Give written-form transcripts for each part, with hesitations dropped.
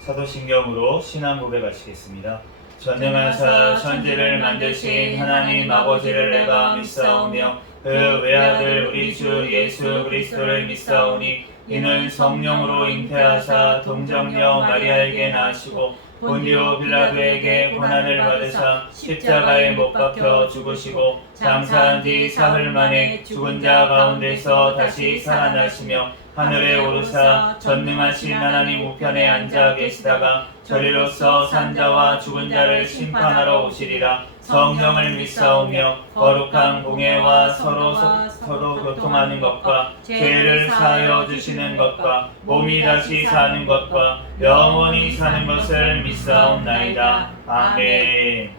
사도신경으로 신앙 고백하시겠습니다. 전능하사 천지를 만드신 하나님 아버지를 내가 믿사오며 그 외아들 우리 주 예수 그리스도를 믿사오니 이는 성령으로 잉태하사 동정녀 마리아에게 낳으시고 본디오 빌라도에게 고난을 받으사 십자가에 못 박혀 죽으시고 장사한 뒤 사흘 만에 죽은 자 가운데서 다시 살아나시며 하늘에 오르사 전능하신 하나님 우편에 앉아 계시다가 저리로서 산자와 죽은 자를 심판하러 오시리라. 성령을 믿사오며 거룩한 공예와 서로 교통하는 것과 죄를 사하여 주시는 것과 몸이 다시 사는 것과 영원히 사는 것을 믿사옵나이다. 아멘.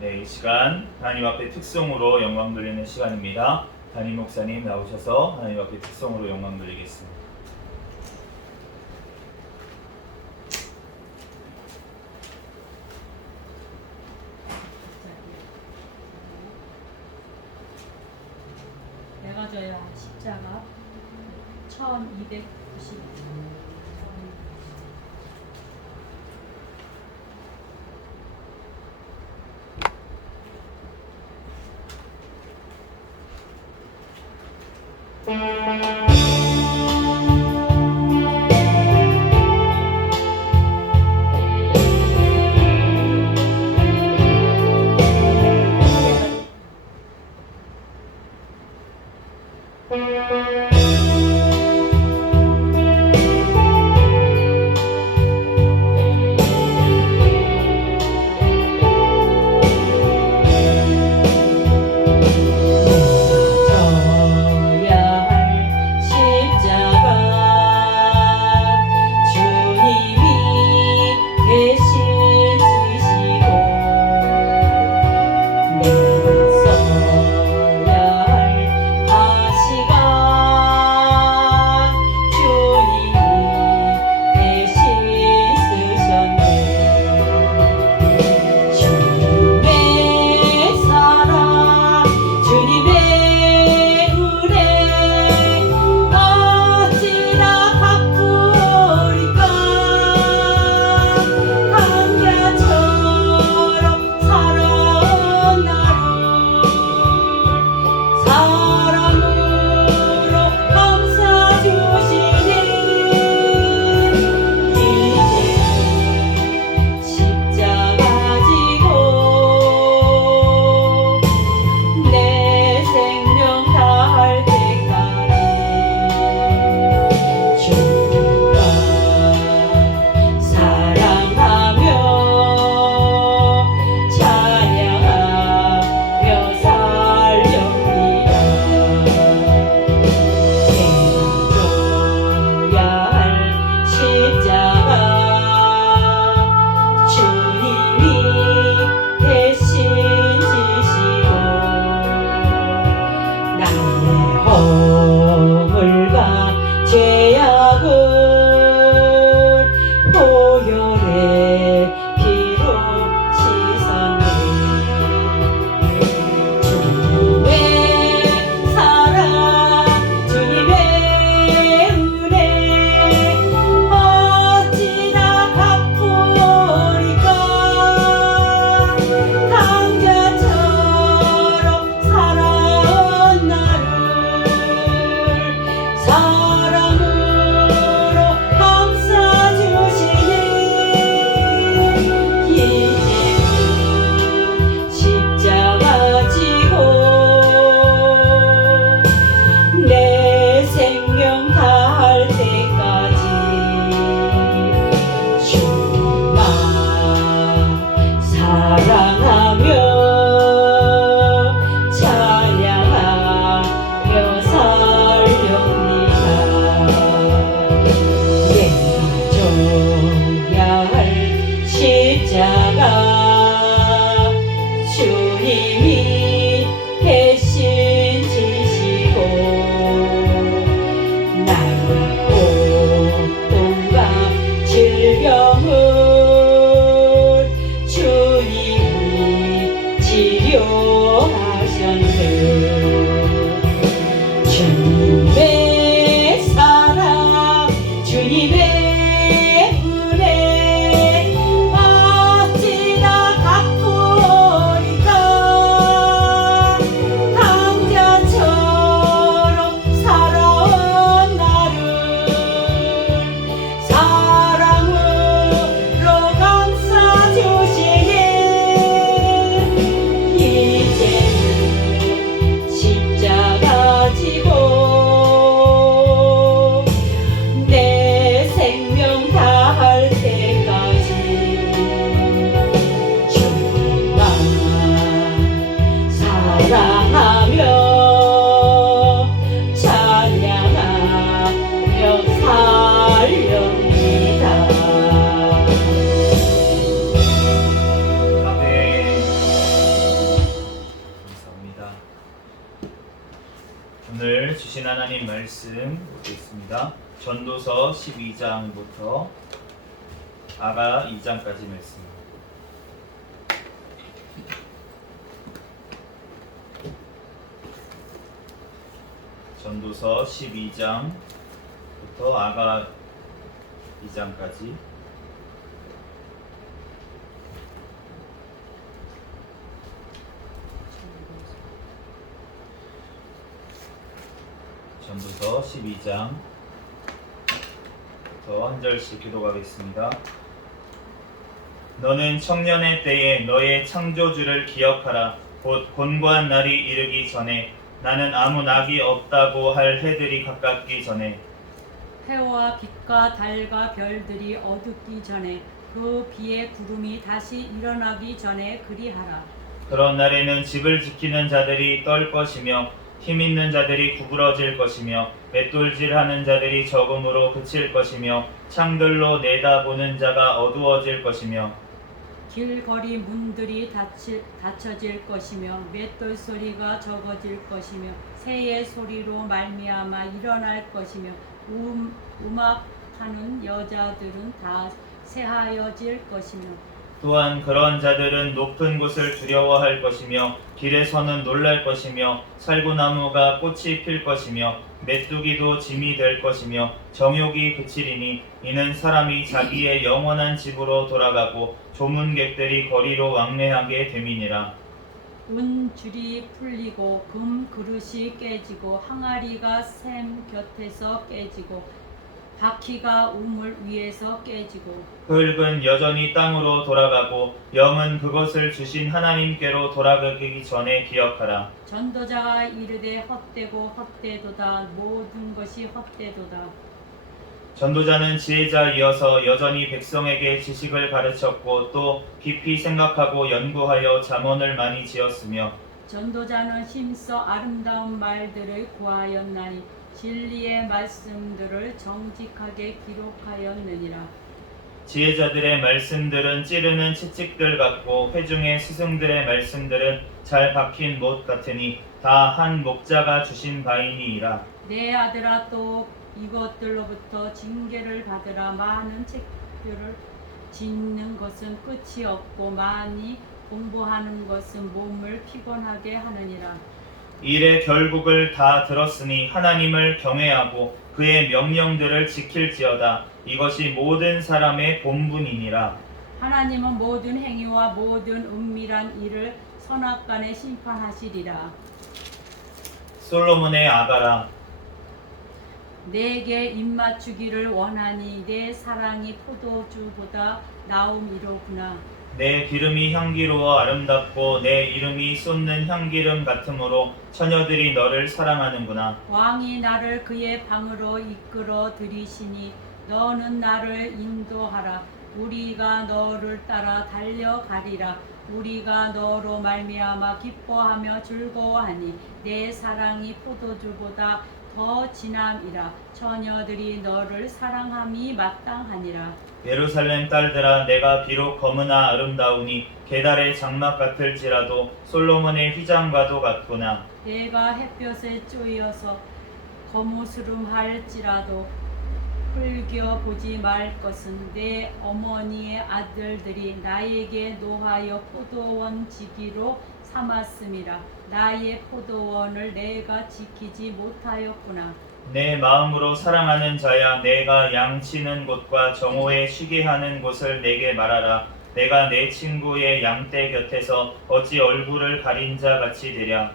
네, 이 시간 하나님 앞에 특송으로 영광 돌리는 시간입니다. 담임 목사님 나오셔서 하나님 앞에 특송으로 영광 돌리겠습니다. 내가 져야 십자가 1290. 주신 하나님 말씀 보겠습니다. 전도서 12장부터 아가 2장까지 말씀. 전도서 12장부터 아가 2장까지. 전도서 12장부터 한 절씩 기도하겠습니다. 너는 청년의 때에 너의 창조주를 기억하라. 곧 곤고한 날이 이르기 전에 나는 아무 낙이 없다고 할 해들이 가깝기 전에 해와 빛과 달과 별들이 어둡기 전에 그 비의 구름이 다시 일어나기 전에 그리하라. 그런 날에는 집을 지키는 자들이 떨 것이며 힘 있는 자들이 구부러질 것이며 맷돌질하는 자들이 적음으로 그칠 것이며 창들로 내다보는 자가 어두워질 것이며 길거리 문들이 닫혀질 것이며 맷돌 소리가 적어질 것이며 새의 소리로 말미암아 일어날 것이며 음악하는 여자들은 다 새하여질 것이며 또한 그런 자들은 높은 곳을 두려워할 것이며 길에서는 놀랄 것이며 살구나무가 꽃이 필 것이며 메뚜기도 짐이 될 것이며 정욕이 그치리니 이는 사람이 자기의 영원한 집으로 돌아가고 조문객들이 거리로 왕래하게 됨이니라. 은 줄이 풀리고 금 그릇이 깨지고 항아리가 샘 곁에서 깨지고 바퀴가 우물 위에서 깨지고 흙은 여전히 땅으로 돌아가고 영은 그것을 주신 하나님께로 돌아가기 전에 기억하라. 전도자가 이르되 헛되고 헛되도다. 모든 것이 헛되도다. 전도자는 지혜자이어서 여전히 백성에게 지식을 가르쳤고 또 깊이 생각하고 연구하여 잠언을 많이 지었으며 전도자는 힘써 아름다운 말들을 고하였나니 진리의 말씀들을 정직하게 기록하였느니라. 지혜자들의 말씀들은 찌르는 채찍들 같고 회중의 스승들의 말씀들은 잘 박힌 못 같으니 다 한 목자가 주신 바이니이라. 내 아들아, 또 이것들로부터 징계를 받으라. 많은 책들을 짓는 것은 끝이 없고 많이 공부하는 것은 몸을 피곤하게 하느니라. 일의 결국을 다 들었으니 하나님을 경외하고 그의 명령들을 지킬지어다. 이것이 모든 사람의 본분이니라. 하나님은 모든 행위와 모든 은밀한 일을 선악간에 심판하시리라. 솔로몬의 아가라. 내게 입맞추기를 원하니 내 사랑이 포도주보다 나음이로구나. 내 기름이 향기로워 아름답고 내 이름이 쏟는 향기름 같으므로 처녀들이 너를 사랑하는구나. 왕이 나를 그의 방으로 이끌어 들이시니 너는 나를 인도하라. 우리가 너를 따라 달려가리라. 우리가 너로 말미암아 기뻐하며 즐거워하니 내 사랑이 포도주보다 더 진함이라. 처녀들이 너를 사랑함이 마땅하니라. 예루살렘 딸들아, 내가 비록 검으나 아름다우니 게달의 장막 같을지라도 솔로몬의 휘장과도 같구나. 내가 햇볕에 쪼여서 거무스름할지라도 흘겨보지 말 것은 내 어머니의 아들들이 나에게 노하여 포도원 지기로 삼았음이라. 나의 포도원을 내가 지키지 못하였구나. 내 마음으로 사랑하는 자야, 내가 양치는 곳과 정오에 쉬게 하는 곳을 내게 말하라. 내가 내 친구의 양떼 곁에서 어찌 얼굴을 가린 자 같이 되랴.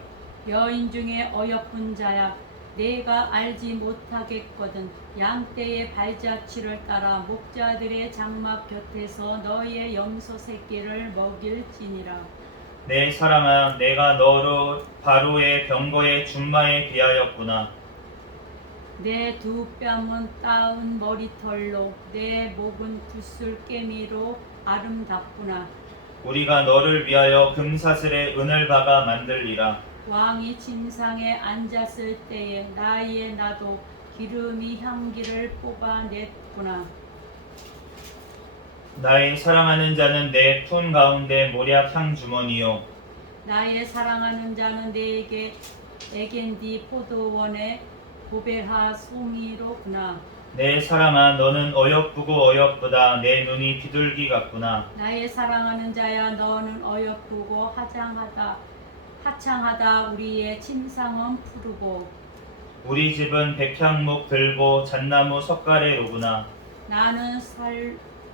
여인 중에 어여쁜 자야, 내가 알지 못하겠거든. 양떼의 발자취를 따라 목자들의 장막 곁에서 너의 염소 새끼를 먹일지니라. 내 사랑아, 내가 너로 바로의 병거의 준마에 비하였구나. 내 두 뺨은 따은 머리털로 내 목은 구슬깨미로 아름답구나. 우리가 너를 위하여 금사슬에 은을 박아 만들리라. 왕이 침상에 앉았을 때에 나의 나도 기름이 향기를 뽑아냈구나. 나의 사랑하는 자는 내 품 가운데 모략 향 주머니요. 나의 사랑하는 자는 내게 에겐디 포도원에 고벨하 송이로구나. 내 사랑아 너는 어여쁘고 어여쁘다. 내 눈이 비둘기 같구나. 나의 사랑하는 자야 너는 어여쁘고 하창하다 우리의 침상은 푸르고 우리 집은 백향목 들고 잣나무 석가래로구나. 나는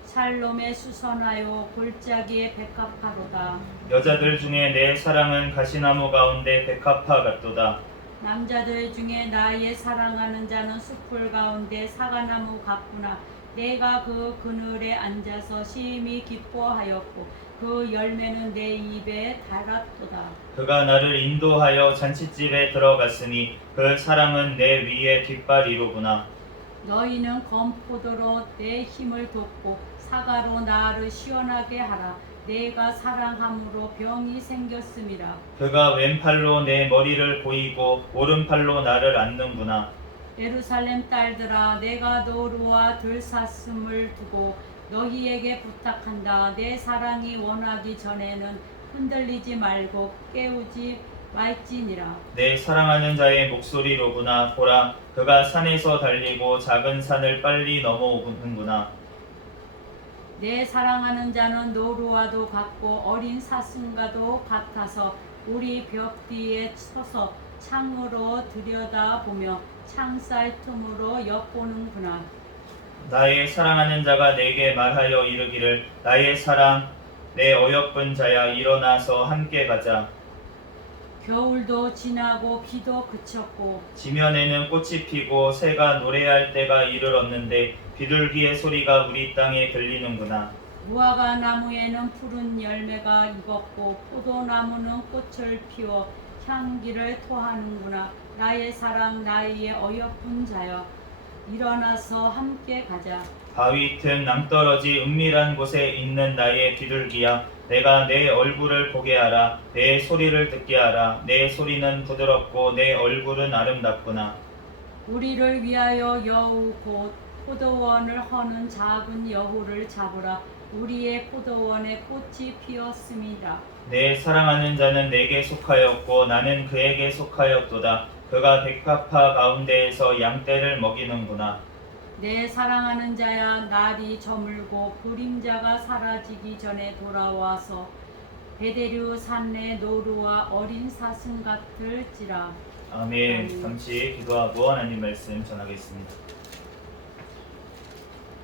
살롬의 수선하여 골짜기의 백합화로다. 여자들 중에 내 사랑은 가시나무 가운데 백합화 같도다. 남자들 중에 나의 사랑하는 자는 숲풀 가운데 사과나무 같구나. 내가 그 그늘에 앉아서 심히 기뻐하였고 그 열매는 내 입에 달았도다. 그가 나를 인도하여 잔치집에 들어갔으니 그 사랑은 내 위에 깃발이로구나. 너희는 검포도로 내 힘을 돋고 사과로 나를 시원하게 하라. 내가 사랑함으로 병이 생겼음이라. 그가 왼팔로 내 머리를 보이고 오른팔로 나를 안는구나. 예루살렘 딸들아, 내가 노루와 들사슴을 두고 너희에게 부탁한다. 내 사랑이 원하기 전에는 흔들리지 말고 깨우지 말지니라. 내 사랑하는 자의 목소리로구나. 보라, 그가 산에서 달리고 작은 산을 빨리 넘어오는구나. 내 사랑하는 자는 노루와도 같고 어린 사슴과도 같아서 우리 벽 뒤에 서서 창으로 들여다보며 창살 틈으로 엿보는구나. 나의 사랑하는 자가 내게 말하여 이르기를 나의 사랑, 내 어여쁜 자야 일어나서 함께 가자. 겨울도 지나고 비도 그쳤고 지면에는 꽃이 피고 새가 노래할 때가 이르렀는데 비둘기의 소리가 우리 땅에 들리는구나. 무화과 나무에는 푸른 열매가 익었고 포도나무는 꽃을 피워 향기를 토하는구나. 나의 사랑, 나의 어여쁜 자여, 일어나서 함께 가자. 바위 틈 낭떠러지 은밀한 곳에 있는 나의 비둘기야, 내가 내 얼굴을 보게 하라. 내 소리를 듣게 하라. 내 소리는 부드럽고 내 얼굴은 아름답구나. 우리를 위하여 여우 곧 포도원을 허는 작은 여우를 잡으라. 우리의 포도원에 꽃이 피었습니다. 내 사랑하는 자는 내게 속하였고 나는 그에게 속하였도다. 그가 백합화 가운데에서 양떼를 먹이는구나. 내 사랑하는 자야, 날이 저물고 그림자가 사라지기 전에 돌아와서 베데르 산내 노루와 어린 사슴 같을지라. 아멘. 잠시 기도하고 하나님 말씀 전하겠습니다.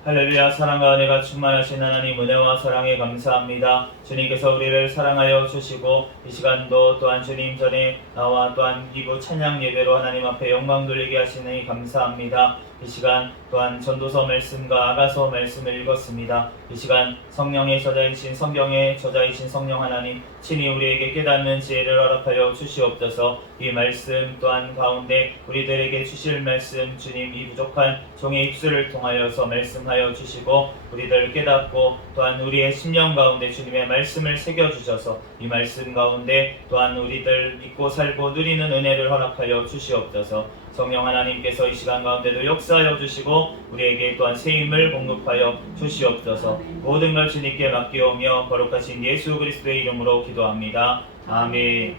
할렐루야. 사랑과 은혜가 충만하신 하나님, 은혜와 사랑에 감사합니다. 주님께서 우리를 사랑하여 주시고 이 시간도 또한 주님 전에 나와 또한 이부 찬양 예배로 하나님 앞에 영광 돌리게 하시니 감사합니다. 이 시간 또한 전도서 말씀과 아가서 말씀을 읽었습니다. 이 시간 성령의 저자이신 성경의 저자이신 성령 하나님 친히 우리에게 깨닫는 지혜를 허락하여 주시옵소서. 이 말씀 또한 가운데 우리들에게 주실 말씀 주님 이 부족한 종의 입술을 통하여서 말씀하여 주시고 우리들 깨닫고 또한 우리의 심령 가운데 주님의 말씀을 새겨주셔서 이 말씀 가운데 또한 우리들 믿고 살고 누리는 은혜를 허락하여 주시옵소서. 성령 하나님께서 이 시간 가운데도 역사하여 주시고 우리에게 또한 새 힘을 공급하여 주시옵소서. 모든 걸 주님께 맡기오며 거룩하신 예수 그리스도의 이름으로 기도합니다. 아멘. 네,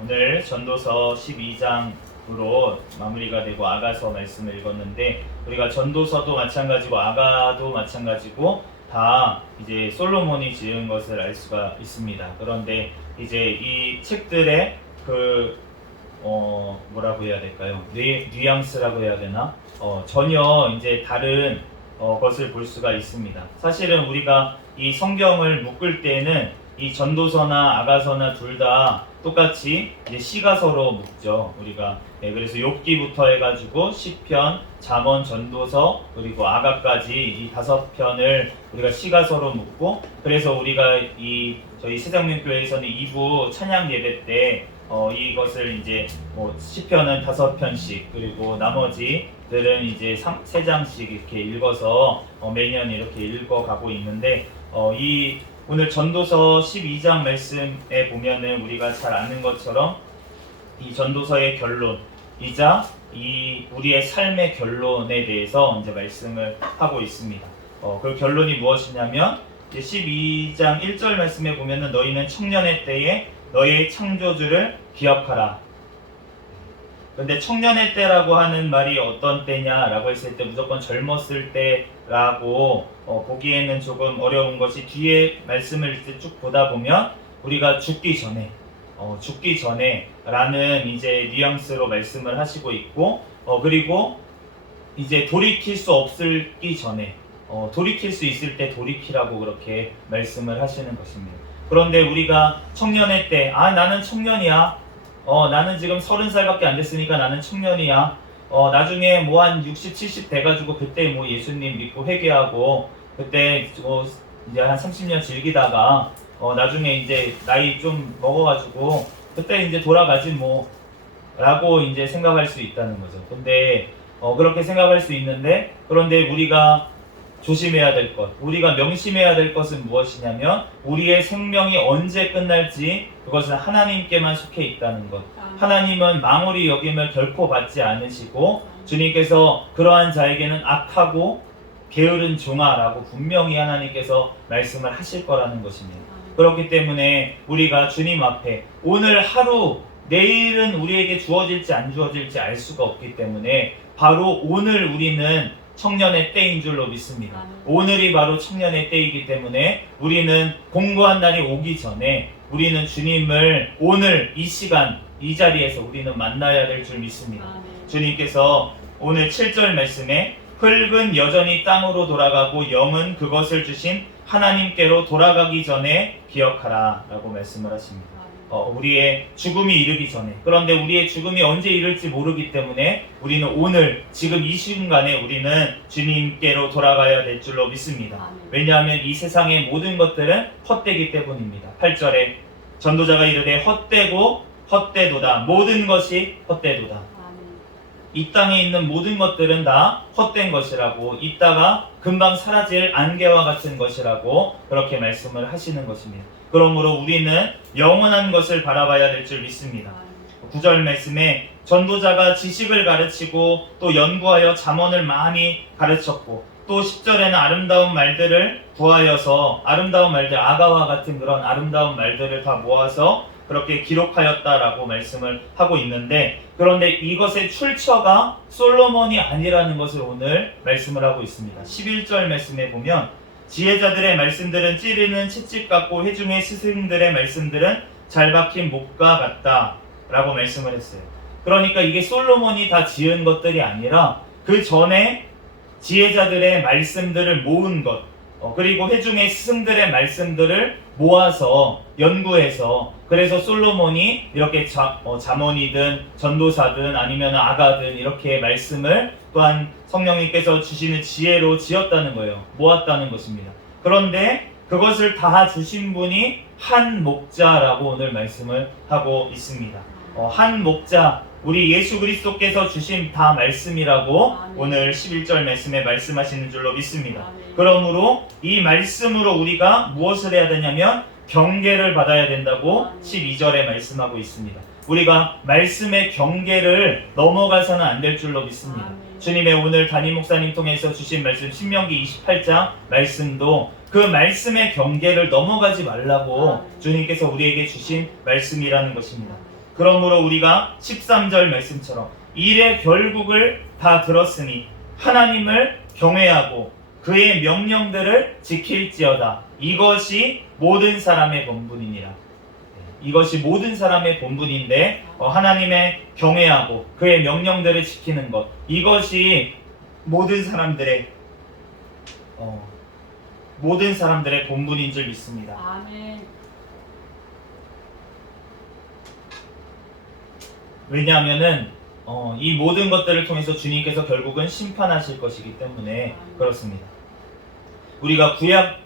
오늘 전도서 12장으로 마무리가 되고 아가서 말씀을 읽었는데 우리가 전도서도 마찬가지고 아가도 마찬가지고 다 이제 솔로몬이 지은 것을 알 수가 있습니다. 그런데 이제 이 책들의 뭐라고 해야 될까요? 뉘앙스라고 해야 되나? 전혀 이제 다른 것을 볼 수가 있습니다. 사실은 우리가 이 성경을 묶을 때는 이 전도서나 아가서나 둘 다 똑같이 이제 시가서로 묶죠. 우리가 그래서 욥기부터 해가지고 시편, 잠언, 전도서 그리고 아가까지 이 5편을 우리가 시가서로 묶고 그래서 우리가 저희 새생명교회에서는 2부 찬양 예배 때 이것을 이제 시편은 5편씩 그리고 나머지들은 이제 3장씩 이렇게 읽어서 매년 이렇게 읽어가고 있는데 이 오늘 전도서 12장 말씀에 보면은 우리가 잘 아는 것처럼 이 전도서의 결론이자 이 우리의 삶의 결론에 대해서 이제 말씀을 하고 있습니다. 그 결론이 무엇이냐면 이제 12장 1절 말씀에 보면은 너희는 청년의 때에 너의 창조주를 기억하라. 근데 청년의 때라고 하는 말이 어떤 때냐라고 했을 때 무조건 젊었을 때라고 보기에는 조금 어려운 것이 뒤에 말씀을 이제 쭉 보다 보면 우리가 죽기 전에 라는 이제 뉘앙스로 말씀을 하시고 있고 그리고 이제 돌이킬 수 없기 전에 돌이킬 수 있을 때 돌이키라고 그렇게 말씀을 하시는 것입니다. 그런데 우리가 청년의 때 나는 청년이야. 나는 지금 30살밖에 안 됐으니까 나는 청년이야. 나중에 뭐 한 60, 70 돼가지고 그때 뭐 예수님 믿고 회개하고 그때 이제 한 30년 즐기다가 나중에 이제 나이 좀 먹어가지고 그때 이제 돌아가지 뭐 라고 이제 생각할 수 있다는 거죠. 근데 그렇게 생각할 수 있는데 그런데 우리가 조심해야 될 것, 우리가 명심해야 될 것은 무엇이냐면 우리의 생명이 언제 끝날지 그것은 하나님께만 속해 있다는 것. 하나님은 망울이 여김을 결코 받지 않으시고 주님께서 그러한 자에게는 악하고 게으른 종아라고 분명히 하나님께서 말씀을 하실 거라는 것입니다. 그렇기 때문에 우리가 주님 앞에 오늘 하루 내일은 우리에게 주어질지 안 주어질지 알 수가 없기 때문에 바로 오늘 우리는 청년의 때인 줄로 믿습니다. 오늘이 바로 청년의 때이기 때문에 우리는 공고한 날이 오기 전에 우리는 주님을 오늘 이 시간 이 자리에서 우리는 만나야 될 줄 믿습니다. 주님께서 오늘 7절 말씀에 흙은 여전히 땅으로 돌아가고 영은 그것을 주신 하나님께로 돌아가기 전에 기억하라 라고 말씀을 하십니다. 우리의 죽음이 이르기 전에, 그런데 우리의 죽음이 언제 이를지 모르기 때문에 우리는 오늘 지금 이 순간에 우리는 주님께로 돌아가야 될 줄로 믿습니다. 왜냐하면 이 세상의 모든 것들은 헛되기 때문입니다. 8절에 전도자가 이르되 헛되고 헛되도다. 모든 것이 헛되도다. 이 땅에 있는 모든 것들은 다 헛된 것이라고, 있다가 금방 사라질 안개와 같은 것이라고 그렇게 말씀을 하시는 것입니다. 그러므로 우리는 영원한 것을 바라봐야 될 줄 믿습니다. 9절 말씀에 전도자가 지식을 가르치고 또 연구하여 잠언을 많이 가르쳤고, 또 10절에는 아름다운 말들을 구하여서 아름다운 말들, 아가와 같은 그런 아름다운 말들을 다 모아서 그렇게 기록하였다라고 말씀을 하고 있는데, 그런데 이것의 출처가 솔로몬이 아니라는 것을 오늘 말씀을 하고 있습니다. 11절 말씀에 보면 지혜자들의 말씀들은 찌르는 채찍 같고 회중의 스승들의 말씀들은 잘 박힌 목과 같다 라고 말씀을 했어요. 그러니까 이게 솔로몬이 다 지은 것들이 아니라 그 전에 지혜자들의 말씀들을 모은 것, 그리고 회중의 스승들의 말씀들을 모아서 연구해서, 그래서 솔로몬이 이렇게 잠언이든 전도사든 아니면 아가든 이렇게 말씀을 또한 성령님께서 주시는 지혜로 지었다는 거예요. 모았다는 것입니다. 그런데 그것을 다 주신 분이 한 목자라고 오늘 말씀을 하고 있습니다. 한 목자, 우리 예수 그리스도께서 주신 다 말씀이라고 오늘 11절 말씀에 말씀하시는 줄로 믿습니다. 그러므로 이 말씀으로 우리가 무엇을 해야 되냐면 경계를 받아야 된다고 12절에 말씀하고 있습니다. 우리가 말씀의 경계를 넘어가서는 안 될 줄로 믿습니다. 주님의 오늘 담임 목사님 통해서 주신 말씀 신명기 28장 말씀도 그 말씀의 경계를 넘어가지 말라고 주님께서 우리에게 주신 말씀이라는 것입니다. 그러므로 우리가 13절 말씀처럼 일의 결국을 다 들었으니 하나님을 경외하고 그의 명령들을 지킬지어다. 이것이 모든 사람의 본분이니라. 이것이 모든 사람의 본분인데 하나님의 경외하고 그의 명령들을 지키는 것, 이것이 모든 사람들의 본분인 줄 믿습니다. 아멘. 왜냐하면은 이 모든 것들을 통해서 주님께서 결국은 심판하실 것이기 때문에 그렇습니다. 우리가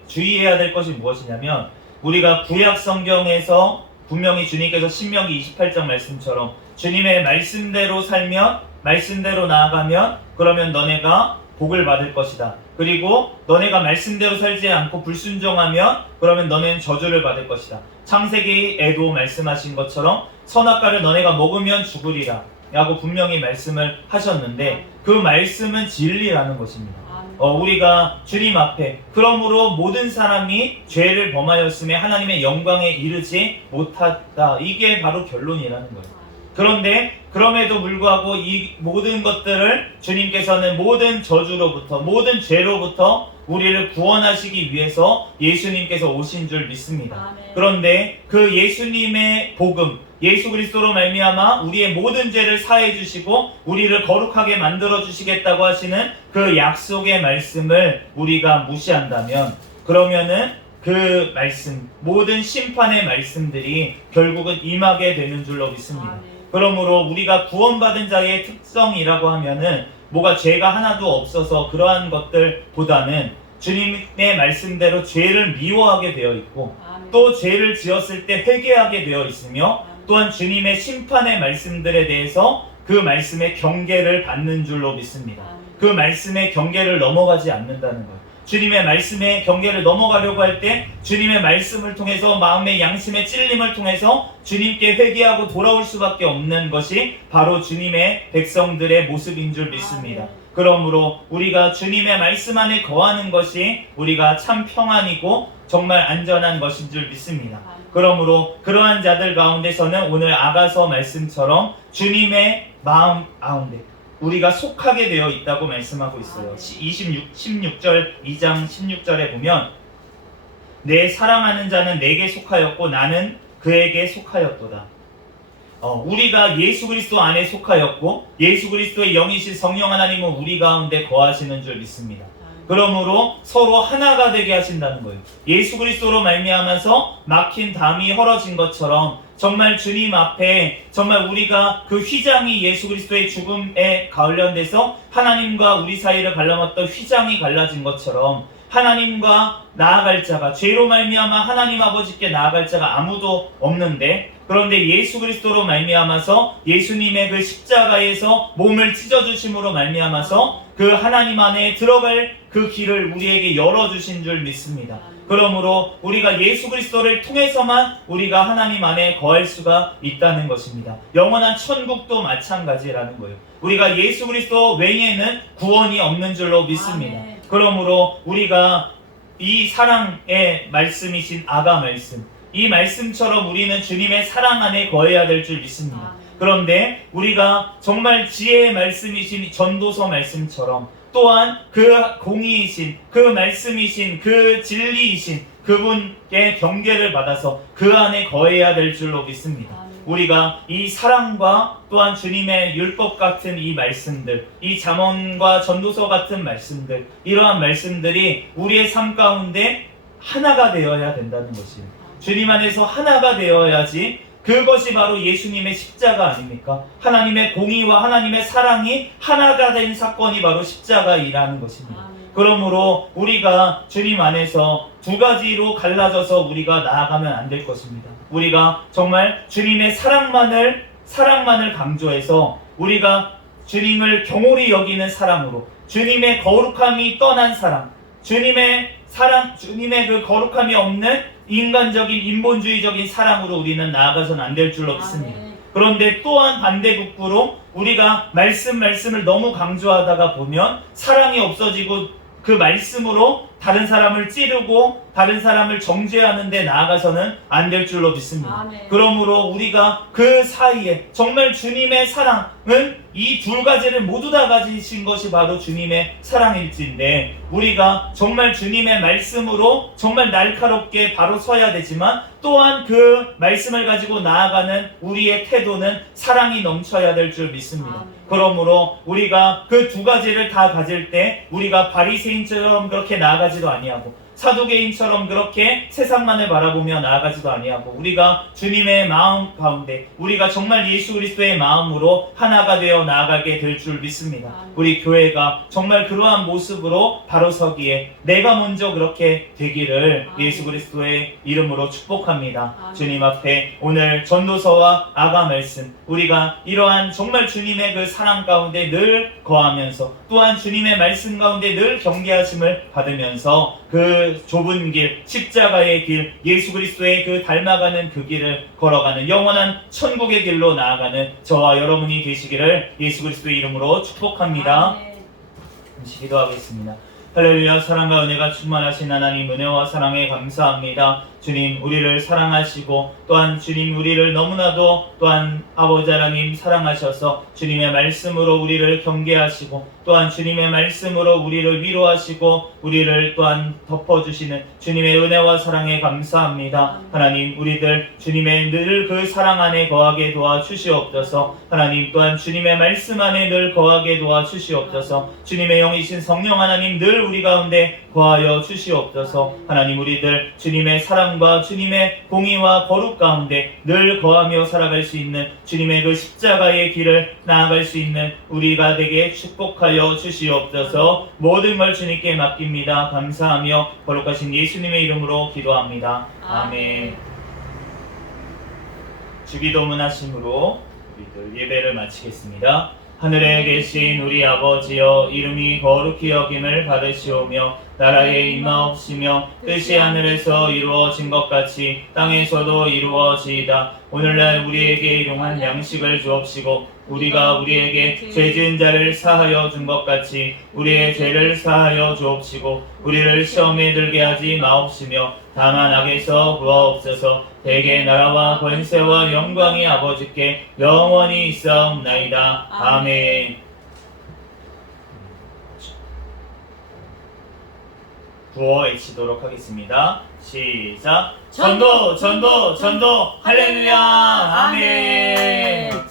주의해야 될 것이 무엇이냐면, 우리가 구약 성경에서 분명히 주님께서 신명기 28장 말씀처럼 주님의 말씀대로 살면, 말씀대로 나아가면 그러면 너네가 복을 받을 것이다. 그리고 너네가 말씀대로 살지 않고 불순종하면 그러면 너네는 저주를 받을 것이다. 창세기에도 말씀하신 것처럼 선악과를 너네가 먹으면 죽으리라 라고 분명히 말씀을 하셨는데, 그 말씀은 진리라는 것입니다. 우리가 주님 앞에, 그러므로 모든 사람이 죄를 범하였음에 하나님의 영광에 이르지 못했다, 이게 바로 결론이라는 거예요. 그런데 그럼에도 불구하고 이 모든 것들을 주님께서는 모든 저주로부터, 모든 죄로부터 우리를 구원하시기 위해서 예수님께서 오신 줄 믿습니다. 아멘. 그런데 그 예수님의 복음, 예수 그리스도로 말미암아 우리의 모든 죄를 사해 주시고 우리를 거룩하게 만들어 주시겠다고 하시는 그 약속의 말씀을 우리가 무시한다면, 그러면은 그 말씀, 모든 심판의 말씀들이 결국은 임하게 되는 줄로 믿습니다. 아멘. 그러므로 우리가 구원받은 자의 특성이라고 하면은 뭐가 죄가 하나도 없어서 그러한 것들보다는 주님의 말씀대로 죄를 미워하게 되어 있고, 아멘. 또 죄를 지었을 때 회개하게 되어 있으며, 아멘. 또한 주님의 심판의 말씀들에 대해서 그 말씀의 경계를 받는 줄로 믿습니다. 아멘. 그 말씀의 경계를 넘어가지 않는다는 거예요. 주님의 말씀의 경계를 넘어가려고 할 때 주님의 말씀을 통해서 마음의 양심의 찔림을 통해서 주님께 회개하고 돌아올 수밖에 없는 것이 바로 주님의 백성들의 모습인 줄 믿습니다. 아멘. 그러므로 우리가 주님의 말씀 안에 거하는 것이 우리가 참 평안이고 정말 안전한 것인 줄 믿습니다. 아멘. 그러므로 그러한 자들 가운데서는 오늘 아가서 말씀처럼 주님의 마음 가운데 우리가 속하게 되어 있다고 말씀하고 있어요. 16절 2장 16절에 보면 내 사랑하는 자는 내게 속하였고 나는 그에게 속하였도다. 우리가 예수 그리스도 안에 속하였고 예수 그리스도의 영이신 성령 하나님은 우리 가운데 거하시는 줄 믿습니다. 그러므로 서로 하나가 되게 하신다는 거예요. 예수 그리스도로 말미암아서 막힌 담이 헐어진 것처럼 정말 주님 앞에 정말 우리가 그 휘장이 예수 그리스도의 죽음에 관련돼서 하나님과 우리 사이를 갈라놨던 휘장이 갈라진 것처럼 하나님과 나아갈 자가, 죄로 말미암아 하나님 아버지께 나아갈 자가 아무도 없는데, 그런데 예수 그리스도로 말미암아서 예수님의 그 십자가에서 몸을 찢어주심으로 말미암아서 그 하나님 안에 들어갈 그 길을 우리에게 열어주신 줄 믿습니다. 그러므로 우리가 예수 그리스도를 통해서만 우리가 하나님 안에 거할 수가 있다는 것입니다. 영원한 천국도 마찬가지라는 거예요. 우리가 예수 그리스도 외에는 구원이 없는 줄로 믿습니다. 아멘. 그러므로 우리가 이 사랑의 말씀이신 아가 말씀, 이 말씀처럼 우리는 주님의 사랑 안에 거해야 될 줄 믿습니다. 아멘. 그런데 우리가 정말 지혜의 말씀이신 전도서 말씀처럼 또한 그 공의이신 그 말씀이신 그 진리이신 그분께 경계를 받아서 그 안에 거해야 될 줄로 믿습니다. 아멘. 우리가 이 사랑과 또한 주님의 율법 같은 이 말씀들, 이 잠언과 전도서 같은 말씀들, 이러한 말씀들이 우리의 삶 가운데 하나가 되어야 된다는 것이에요. 주님 안에서 하나가 되어야지 그것이 바로 예수님의 십자가 아닙니까? 하나님의 공의와 하나님의 사랑이 하나가 된 사건이 바로 십자가이라는 것입니다. 아멘. 그러므로 우리가 주님 안에서 두 가지로 갈라져서 우리가 나아가면 안 될 것입니다. 우리가 정말 주님의 사랑만을 강조해서 우리가 주님을 경홀히 여기는 사랑으로, 주님의 거룩함이 떠난 사랑, 주님의 그 거룩함이 없는 인간적인 인본주의적인 사랑으로 우리는 나아가서는 안 될 줄로 믿습니다. 아멘. 그런데 또한 반대국부로 우리가 말씀을 너무 강조하다가 보면 사랑이 없어지고 그 말씀으로 다른 사람을 찌르고 다른 사람을 정죄하는 데 나아가서는 안 될 줄로 믿습니다. 아멘. 그러므로 우리가 그 사이에 정말 주님의 사랑은 이 두 가지를 모두 다 가지신 것이 바로 주님의 사랑일진데, 우리가 정말 주님의 말씀으로 정말 날카롭게 바로 서야 되지만 또한 그 말씀을 가지고 나아가는 우리의 태도는 사랑이 넘쳐야 될 줄 믿습니다. 아멘. 그러므로 우리가 그 두 가지를 다 가질 때 우리가 바리새인처럼 그렇게 나아가지도 아니하고 사두개인처럼 그렇게 세상만을 바라보며 나아가지도 아니하고 우리가 주님의 마음 가운데 우리가 정말 예수 그리스도의 마음으로 하나가 되어 나아가게 될 줄 믿습니다. 우리 교회가 정말 그러한 모습으로 바로 서기에 내가 먼저 그렇게 되기를 예수 그리스도의 이름으로 축복합니다. 주님 앞에 오늘 전도서와 아가 말씀, 우리가 이러한 정말 주님의 그 사랑 가운데 늘 거하면서 또한 주님의 말씀 가운데 늘 경계하심을 받으면서 그 좁은 길, 십자가의 길, 예수 그리스도의 그 닮아가는 그 길을 걸어가는 영원한 천국의 길로 나아가는 저와 여러분이 되시기를 예수 그리스도의 이름으로 축복합니다. 아멘. 잠시 기도하겠습니다. 할렐루야. 사랑과 은혜가 충만하신 하나님, 은혜와 사랑에 감사합니다. 주님 우리를 사랑하시고 또한 주님 우리를 너무나도 또한 아버지 하나님 사랑하셔서 주님의 말씀으로 우리를 경계하시고 또한 주님의 말씀으로 우리를 위로하시고 우리를 또한 덮어주시는 주님의 은혜와 사랑에 감사합니다. 하나님 우리들 주님의 늘 그 사랑 안에 거하게 도와주시옵소서. 하나님 또한 주님의 말씀 안에 늘 거하게 도와주시옵소서. 주님의 영이신 성령 하나님 늘 우리 가운데 거하여 주시옵소서. 하나님 우리들 주님의 사랑과 주님의 공의와 거룩 가운데 늘 거하며 살아갈 수 있는 주님의 그 십자가의 길을 나아갈 수 있는 우리가 되게 축복하여 주시옵소서. 모든 걸 주님께 맡깁니다. 감사하며 거룩하신 예수님의 이름으로 기도합니다. 아멘. 주기도문 하심으로 우리들 예배를 마치겠습니다. 하늘에 계신 우리 아버지여, 이름이 거룩히 여김을 받으시오며 나라에 임하옵시며 뜻이 하늘에서 이루어진 것 같이 땅에서도 이루어지이다. 오늘날 우리에게 일용할 양식을 주옵시고 우리가 우리에게 죄 지은 자를 사하여 준 것 같이 우리의 죄를 사하여 주옵시고 우리를 시험에 들게 하지 마옵시며 다만 악에서 구하옵소서. 대개 나라와 권세와 영광이 아버지께 영원히 있사옵나이다. 아멘. 구호 외치도록 하겠습니다. 시작. 전도 전도 전도 할렐루야. 아멘.